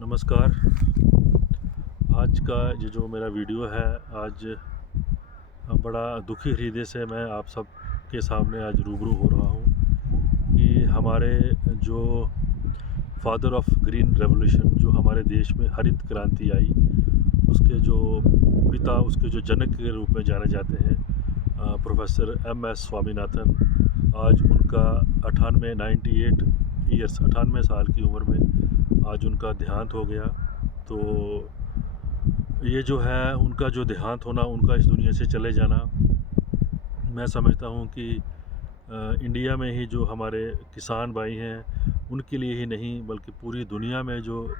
नमस्कार। आज का ये जो मेरा वीडियो है, आज बड़ा दुखी हृदय से मैं आप सब के सामने आज रूबरू हो रहा हूँ कि हमारे जो फादर ऑफ ग्रीन रेवोल्यूशन, जो हमारे देश में हरित क्रांति आई, उसके जो पिता, उसके जो जनक के रूप में जाने जाते हैं, प्रोफेसर एम.एस. स्वामीनाथन, आज उनका 98 साल की उम्र में आज उनका देहांत हो गया। तो ये जो है उनका जो देहांत होना, उनका इस दुनिया से चले जाना, मैं समझता हूँ कि इंडिया में ही जो हमारे किसान भाई हैं उनके लिए ही नहीं बल्कि पूरी दुनिया में जो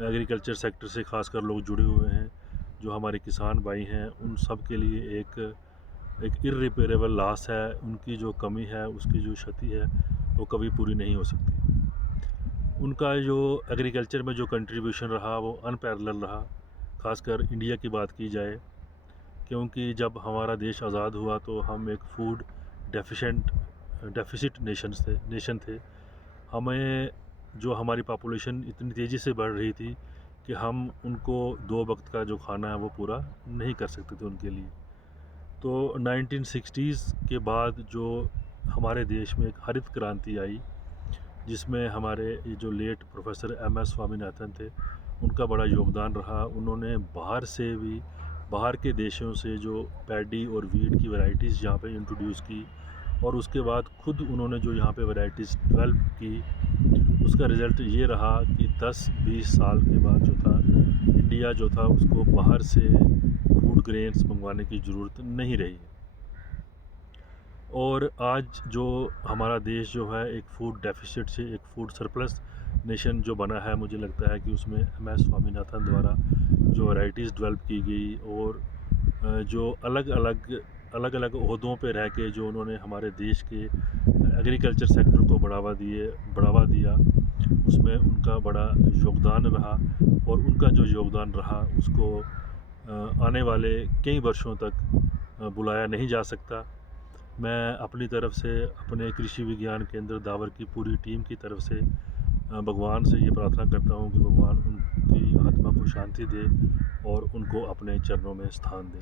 एग्रीकल्चर सेक्टर से खासकर लोग जुड़े हुए हैं, जो हमारे किसान भाई हैं, उन सब के लिए एक इर्रिपेरेबल लॉस है। उनकी जो कमी है, उसकी जो क्षति है, वो कभी पूरी नहीं हो सकती। उनका जो एग्रीकल्चर में जो कंट्रीब्यूशन रहा वो अनपैरेलल रहा। खासकर इंडिया की बात की जाए, क्योंकि जब हमारा देश आज़ाद हुआ तो हम एक फूड डेफिसिट नेशन थे। हमें जो हमारी पॉपुलेशन इतनी तेज़ी से बढ़ रही थी कि हम उनको 2 वक्त का जो खाना है वो पूरा नहीं कर सकते थे उनके लिए। तो 1960s के बाद जो हमारे देश में एक हरित क्रांति आई, जिसमें हमारे ये जो लेट प्रोफेसर एम.एस. स्वामीनाथन थे, उनका बड़ा योगदान रहा। उन्होंने बाहर के देशों से जो पैडी और वीट की वैरायटीज़ यहाँ पे इंट्रोड्यूस की, और उसके बाद खुद उन्होंने जो यहाँ पे वैरायटीज़ डेवलप की, उसका रिज़ल्ट ये रहा कि 10-20 साल के बाद जो था, इंडिया जो था उसको बाहर से फूड ग्रेन्स मंगवाने की ज़रूरत नहीं रही। और आज जो हमारा देश जो है एक फूड डेफिसिट से एक फूड सरप्लस नेशन जो बना है, मुझे लगता है कि उसमें एम.एस. स्वामीनाथन द्वारा जो वैरायटीज़ डेवलप की गई और जो अलग अलग ओहदों पे रह के जो उन्होंने हमारे देश के एग्रीकल्चर सेक्टर को बढ़ावा दिया, उसमें उनका बड़ा योगदान रहा। और उनका जो योगदान रहा उसको आने वाले कई वर्षों तक भुलाया नहीं जा सकता। मैं अपनी तरफ से, अपने कृषि विज्ञान केंद्र दावर की पूरी टीम की तरफ से भगवान से ये प्रार्थना करता हूँ कि भगवान उनकी आत्मा को शांति दे और उनको अपने चरणों में स्थान दे।